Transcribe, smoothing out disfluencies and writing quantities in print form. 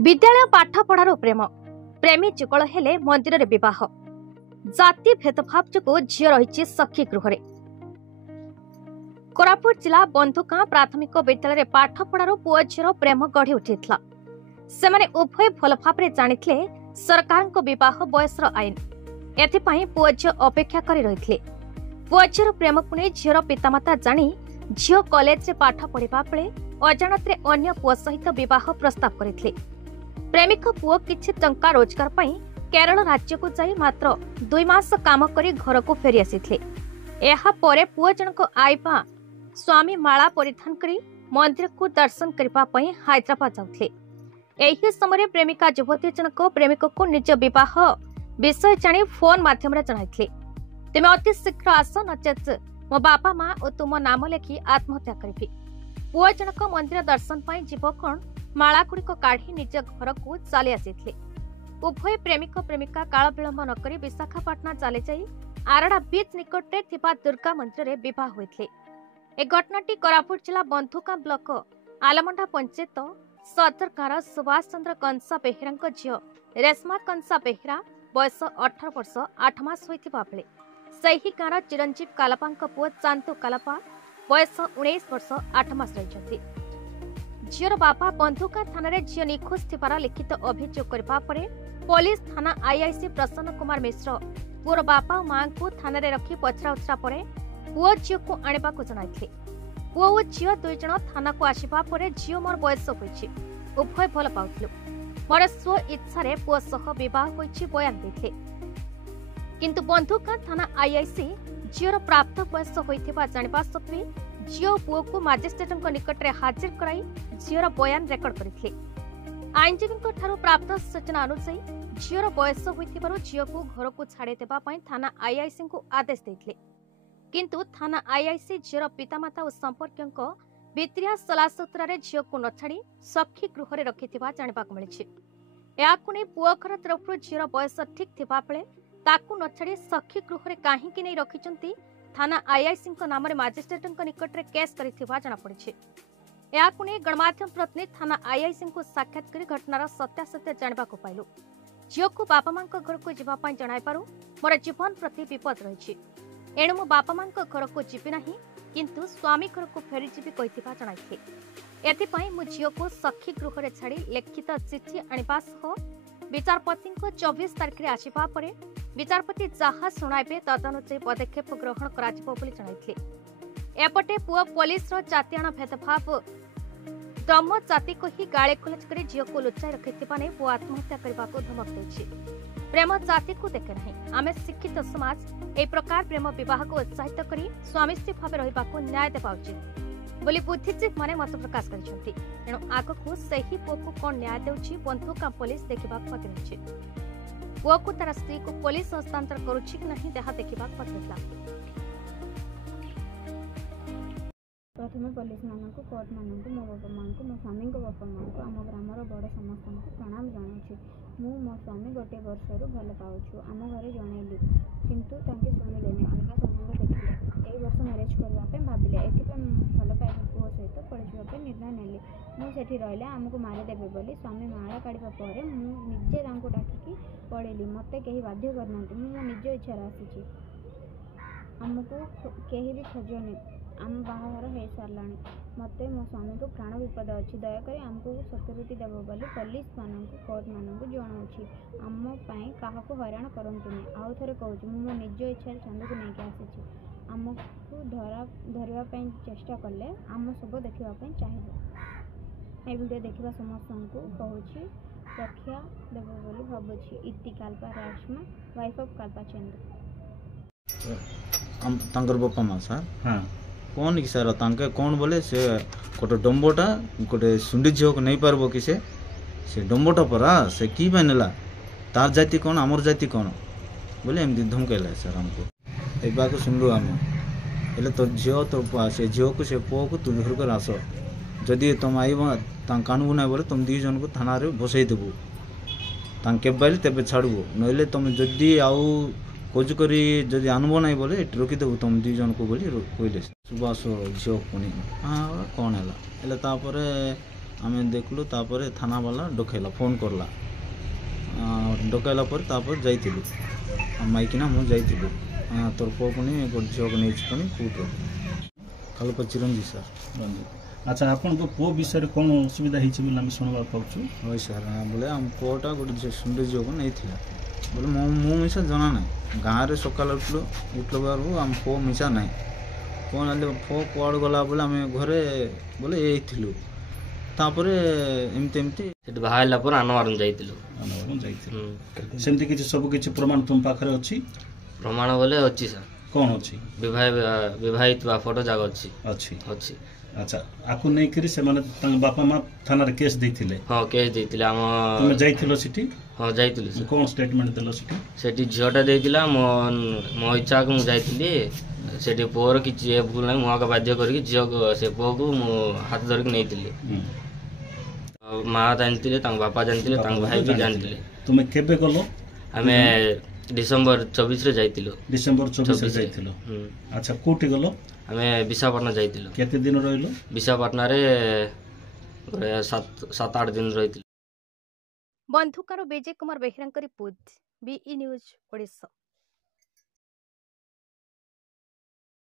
विद्यालय पाठपढ़ार प्रेम प्रेमी जुगल हेले मंदिर रे विवाह जाति भेदभाव जो झी रही सखी गृह कोरापुट जिला बंधुकां प्राथमिक विद्यालय पाठपढ़ार पुओ झीर प्रेम गढ़ी उठिथिला। सेमाने उभय भल भाव जानिथिले सरकार विवाह बयसर आईन एथिपाई पुओ झी अपेक्षा करी रहिथिले। पुओ झीर प्रेम को नहीं झीर पितामाता जानी झील कॉलेज रे पाठ पढ़िबा बेले अजाणत अन्य पुओ सहित विवाह प्रस्ताव करथिले। प्रेमिक पुओ किछि टंका रोजगार पाई केरल राज्य को जाई मात्र 2 मास काम करी घर को फेरी आसीथिले। एहा परे पुओ जनक आईबा स्वामी माला परिधान करी मंदिर को दर्शन करबा पई हैदराबाद जाउथिले। एही समय प्रेमिका युवती जनक प्रेमिक को निज विवाह विषय जानी फोन माध्यम रे जणाइथिले। तेमे अति शीघ्र आस नचेत मो बापा माँ और तुम नाम लेखि आत्महत्या करी। पुओ जनक मंदिर दर्शन पाई जीव कौन माला गुड़िक काढ़ी निज घर को चली आसीथिले। उभय प्रेमिक प्रेमिका काल विलंब न करी विशाखापाटना चली जाई आरड़ा बीच निकट रे थिबा दुर्गा मंदिर रे विवाह होइथिले। ए घटनाटी कोरापुट जिला बंधुकां ब्लॉक आलमंडा पंचायत सदर गाँव सुभाष चंद्र कंसा बेहेरा झील रेशमा कंसा बेहेरा बयस 18 वर्ष 8 मास होइथिबा बेले सही गाँव चिरंजीव कालापांक पुओ चांतु कालापा बयस 19 वर्ष 8 मास रहिछथि। झीर बापा बंधुकां थाना रे झील निखोज थिबार लिखित अभियोग करबा परे पुलिस थाना आईआईसी प्रसन्न कुमार मिश्र पुओर बापा और मां को थाना रे रखी पचरा उचरा परे पुओ झील को आनिबा को जणाइथिले। पुओ और झील दुई जण थाना को आसीबा परे झील मोर बयस होइछि उभय भल पाउथिलु मोर स्व इच्छा रे पुओ सह विवाह होइछि बयान दैथिले। किंतु बंधुकां थाना आईआईसी झील प्राप्त बयस होइथिबा जानिबा सत्वे झील पुओ को मजिस्ट्रेट निकट में हाजिर कराई झील बयान रेकर्ड करथिले। आईनजीवी प्राप्त सूचना अनुसार झील बयस होइथिबारु झील को घर को छाड़ी देबा पई थाना आईआईसी को आदेश देथिले। किंतु थाना आईआईसी झील पितामाता और संपर्क भित्रिया सलासूत्रा रे झील को न छाड़ी सखी गृह रे रखिथिबा जानिबा को मिलिछि। याकु नै पुओ घर तरफरु झील बयस ठीक थिबा बेले ताकू न छाड़ी सखी गृह रे काहेकि नै रखिचंती थाना आईआईसी नाम मजिस्ट्रेट निकट में केस करिथिबा जଣା पड़िछि। याकु नै गणमाध्यम प्रतिनिधि थाना आईआईसी को साक्षात करी घटनार सत्यासत्य जानिबा को पाइलु। झील को बापा मां घर को जीवा पई जणाई पारु मोर जीवन प्रति विपद रहिछि एणु मो बापा मां घर को जीवी नाही किंतु स्वामी घर को फेरी जीवी कहिथिबा जणाइथिले। एथिपाई मो झील को सखी गृह रे छाड़ी लिखित चिठी आनिबा सह विचारपति 24 तारिख रे आसीबा परे विचारपति जहा शुणाइबे तदनुसार पदक्षेप ग्रहण कराजिबो बोली जणाइथिले। एपटे पुओ पुलिस रो जातियाना भेदभाव दम जाति को ही गाळे कलेज करे झील को लुचाई रखिथिबा नै पुओ आत्महत्या करबा को धमक दैछि। प्रेम जाति को देखे नहीं आमे शिक्षित समाज ए प्रकार प्रेम विवाह को उत्साहित करी स्वामी स्त्री भाव रहिबा को न्याय देबा उचित बोली बुद्धिजीवी माने मत प्रकाश करिसेंती। एणु आगकू सही पुओ को कोन न्याय देउछि बंधुकां पुलिस देखिबा पति रहिछि। पुओ को तार स्त्री को पुलिस हस्तांतर करुछि कि नहीं देहा देखिबा पतिला। प्रथम पुलिस मानक कोर्ट मानक मो बापा मां को मो स्वामी बापा मां को आम ग्रामर बड़ समस्त को प्रणाम जनाऊँ। मु मो स्वामी गोटे वर्षर भल पाऊँ आम घरे जनइली किंतु तांके शुणिलेनि अलग संबंध देखिले ए वर्ष मैरेज करने भाविले एथिपाई भल पाइबा पुओ सहित पड़ापी निर्णय नेली। मुझे रहिले आमको मारिदेवे बोली स्वामी माला काढ़ा पर मुझे डाकिकी पढ़ेली मत कहीं बाध्य करना मो निज इच्छा आसी आमको कहीं भी खोजनी आम बाहर हो सारा मत मो स्वामी को प्राण विपद अच्छी दयाकोरी आमको सतर्टी देव बोली पुलिस मान कोर्ट मानक जनाऊँगी आमपाई क्या हैरान करतुनि आउ थे कहूँ मो निज इच्छा चांद को लेकिन आसी आमको धरवाई चेष्टा कले आम सब देखापी चाहिए। वीडियो देखा समस्त को कहूँ रक्षा देव बोली भावुची इति काल्पा रेशमा वाइफ ऑफ काल्पा चंद्र बापा माँ सर हाँ कौन कि सर तांके कौन बोले से गोटे डम्बोटा गोटे सुंडी झील को नहीं पारबो कि से डम्बोटा परा से की बनेला तार जाति कौन आमर जाति कौन बोले एमती धमकैला सर हमको ए बात सुनलु आम हेले तो झील तो से झील को से पुओ को तुम घर कर आस जदि तुम आईब कानबू ना बोले तुम 2 जन को थाना रे बसई देबू तांके बाइल तेबे छाड़बू नइले तुम जदि आउ खोज करी जदि आनब ना बोले रखिदेबू तुम 2 जन को बोली कहले सुभाष झील पुणी हाँ कौन है आमे देखलु तापर थाना वाला डकैला फोन करला डकैला पर तापर जाइतिलु माइकिना मु जाइतिलु तोर पुओ पुनी गोटे झील को नहीं कूट कल्प चिरंजी सर। अच्छा आपन पुओ विषय कौन असुविधा होती बोले शुणवा पाऊँ हई सर बोले आम पुओटा गोटे सुंदर झील को नहीं बोले मो मिसा जना ना गाँव में सकाल उठल बार आम पुओ मिसा ना कौन पुओ कड़ गला बोले आम घरे बोले ये तापरे एमती एमती सेठी बाहरला पर आनवारम जाइतिलु सेमती किछि सब किछि प्रमाण तुम पाखरे अछि प्रमाण बोले अछि सर कौन अछि विवाहित बा फोटो जाग अछि अछि अछि। अच्छा आकु नै करी से माने तंग बापा मां थाना रे केस दैथिले हां केस दैथिले हम तुम जाइथिलो सिटी हां जाइथिलु कौन स्टेटमेंट देलो सिटी सेठी झियोटा दैथिला मो इच्छा को मु जाइथिली सेठी पोर किछि ए भूल नै मोहा का बाध्य करके झियो को से पो को मु हाथ धर के नैथिली मां जानथिले तंग बापा जानथिले तंग भाई भी जानथिले। तुमे केबे गलो हमें डिसेंबर 24 रे जाइथिलु डिसेंबर 24 रे जाइथिलो। अच्छा कोठी गलो हमें विशाखापट्टनम जाइथिलु केते दिन रहिलो विशाखापट्टनम रे 7-8 दिन रहिथिलु। बंधुकार Vijay Kumar Behera report BE news Odisha.